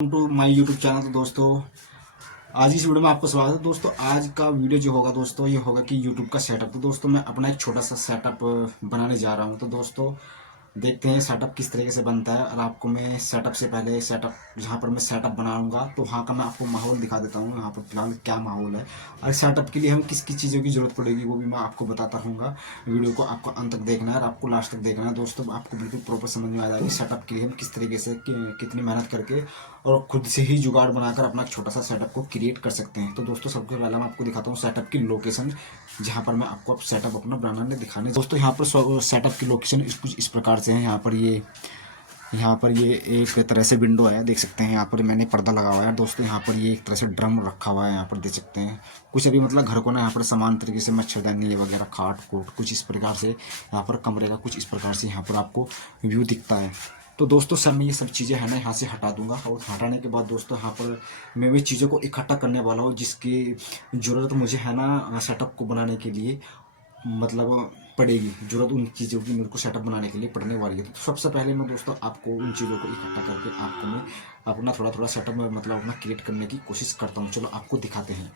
To my YouTube channel. तो दोस्तों आज इस वीडियो में आपको स्वागत है। दोस्तों आज का वीडियो जो होगा दोस्तों ये होगा कि यूट्यूब का सेटअप। तो दोस्तों मैं अपना एक छोटा सा सेटअप बनाने जा रहा हूं। तो दोस्तों देखते हैं सेटअप किस तरीके से बनता है। और आपको मैं सेटअप से पहले सेटअप जहां पर मैं सेटअप बनाऊंगा तो वहां का मैं आपको माहौल दिखा देता हूं, यहाँ पर फिलहाल क्या माहौल है और सेटअप के लिए हमें किस किस चीज़ों की जरूरत पड़ेगी वो भी मैं आपको बताता रहूँगा। वीडियो को आपको अंत तक देखना है और आपको लास्ट तक देखना है। दोस्तों आपको बिल्कुल प्रॉपर समझ में आ जाएगी सेटअप के लिए हम किस तरीके से कितनी मेहनत करके और खुद से ही जुगाड़ बनाकर अपना छोटा सा सेटअप को क्रिएट कर सकते हैं। तो दोस्तों सबसे पहले मैं आपको दिखाता हूँ सेटअप की लोकेशन, जहाँ पर मैं आपको सेटअप अपना बनाने दिखाने। दोस्तों यहाँ पर सेटअप की लोकेशन कुछ इस प्रकार से है। यहाँ पर ये एक तरह से विंडो है, देख सकते हैं। यहाँ पर मैंने पर्दा लगा हुआ है दोस्तों। यहाँ पर ये एक तरह से ड्रम रखा हुआ है, यहाँ पर देख सकते हैं। कुछ अभी मतलब घर को ना यहाँ पर समान तरीके से मच्छरदानी वगैरह खाट कोट कुछ इस प्रकार से यहाँ पर कमरे का कुछ इस प्रकार से यहाँ पर आपको व्यू दिखता है। तो दोस्तों सर मैं ये सब चीज़ें है ना यहाँ से हटा दूंगा और हटाने के बाद दोस्तों यहाँ पर मैं भी चीज़ों को इकट्ठा करने वाला हूँ जिसकी ज़रूरत मुझे है ना सेटअप को बनाने के लिए मतलब पड़ेगी। जरूरत उन चीज़ों की मेरे को सेटअप बनाने के लिए पड़ने वाली है। तो सबसे पहले मैं दोस्तों आपको उन चीज़ों को इकट्ठा करके आपको मैं अपना थोड़ा थोड़ा सेटअप में मतलब अपना क्रिएट करने की कोशिश करता हूँ। चलो आपको दिखाते हैं।